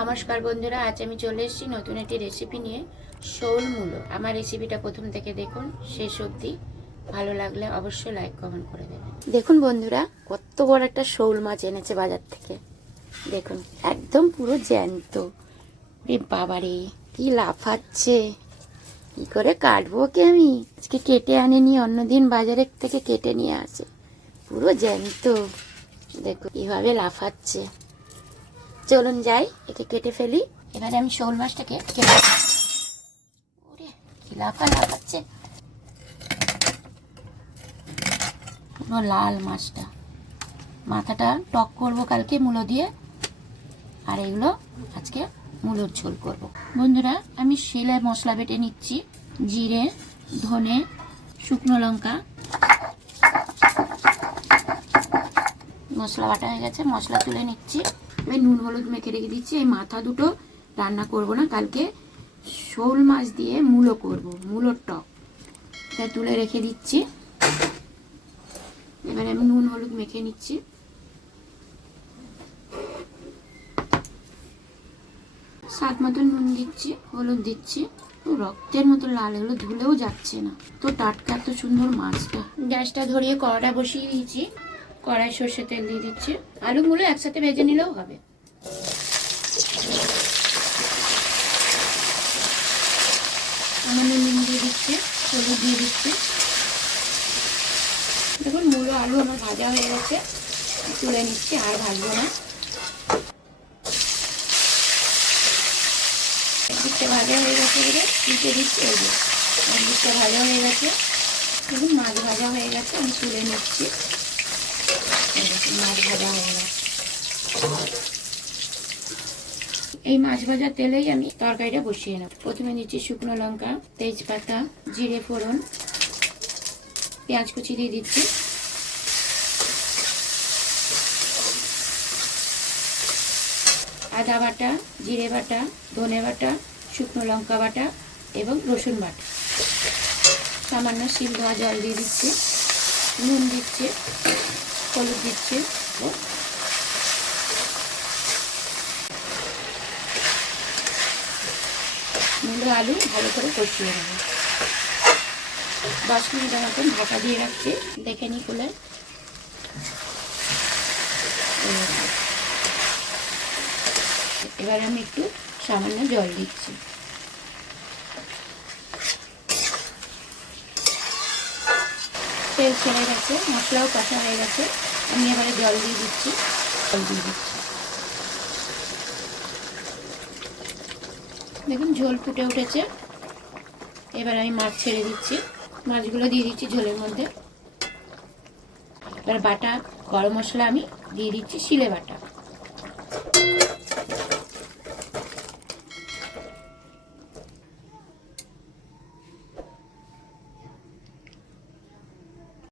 নমস্কার বন্ধুরা, আজ আমি চলে এসেছি নতুন একটি রেসিপি নিয়ে। শোল মূলো। আমার রেসিপিটা প্রথম থেকে দেখুন শেষ অবধি। ভালো লাগলে অবশ্যই লাইক কমেন্ট করে দেবেন। দেখুন বন্ধুরা, কত বড় একটা শোল মাছ এনেছে বাজার থেকে। দেখুন একদম পুরো জ্যান্ত। রে বাবারে, কি লাফাচ্ছে! কি করে কাটবো কি আমি? আজকে কেটে আনেনি, অন্যদিন বাজারের থেকে কেটে নিয়ে আসে। পুরো জ্যান্ত। দেখুন কিভাবে লাফাচ্ছে। চলুন যাই, একে কেটে ফেলি। এবারে আমি শোল মাছটাকে কেটে, ওরে কি লাফাচ্ছে! পুরো লাল মাছটা। মাথাটা টক করবো কালকে মূলো দিয়ে, আর এগুলো আজকে মূলোর ঝোল করব। বন্ধুরা, আমি শিলে মশলা বেটে নিচ্ছি। জিরে, ধনে, শুকনো লঙ্কা। মশলা বাটা হয়ে গেছে, মশলা তুলে নিচ্ছি। আমি নুন হলুদ মেখে রেখে দিচ্ছি। এই মাথা দুটো রান্না করব না, কালকে শোল মাছ দিয়ে মূলো করব, মূলোর টক। তাই তুলে রেখে দিচ্ছি। এবারে আমি নুন হলুদ মেখে নিচ্ছি। স্বাদ মতো নুন দিচ্ছি, হলুদ দিচ্ছি। রক্তের মতো লাল, এগুলো ধুলেও যাচ্ছে না, তো টাটকা এত সুন্দর মাছটা। গ্যাসটা ধরিয়ে কড়াটা বসিয়ে দিয়েছি। কড়াই সর্ষে তেল দিয়ে দিচ্ছি। আলুগুলো একসাথে ভেজে নিলেও হবে। সামান্য নুন দিয়ে দিচ্ছি, হলুদ দিয়ে দিচ্ছি। দেখুন মূলো আলু আমার ভাজা হয়ে গেছে, তুলে নিচ্ছি, আর ভাজবো না। একদিকটা ভাজা হয়ে গেছে বলে উল্টে দিচ্ছি। এই যে একদিকটা ভাজা হয়ে গেছে, দেখুন মাছ ভাজা হয়ে গেছে, আমি তুলে নিচ্ছি। মাছ ভাজা হয়ে গেছে। এই মাছ ভাজা তেলেই আমি তরকারিটা বসিয়ে নেব। প্রথমে নিচ্ছি শুকনো লঙ্কা, তেজপাতা, জিরে ফোড়ন, পেঁয়াজ কুচি দিয়ে দিচ্ছি। আদা বাটা, জিরে বাটা, ধনে বাটা, শুকনো লঙ্কা বাটা এবং রসুন বাটা। সামান্য শিল ধোয়া জল দিয়ে দিচ্ছি। নুন দিচ্ছি, হলুদ দিচ্ছি। মূলো আলু ভালো করে কষিয়ে নেব। 10 মিনিটের মতন ঢাকা দিয়ে রাখছি। দেখে নি খুলে। এবার আমি একটু সামান্য জল দিচ্ছি। তেল ছেড়ে গেছে, মশলাও কষা হয়ে গেছে। আমি এবারে জল দিয়ে দিচ্ছি। দেখুন ঝোল ফুটে উঠেছে। এবার আমি মাছ ছেড়ে দিচ্ছি। মাছগুলো দিয়ে দিচ্ছি ঝোলের মধ্যে। এবার বাটা গরম মশলা আমি দিয়ে দিচ্ছি, শিলে বাটা।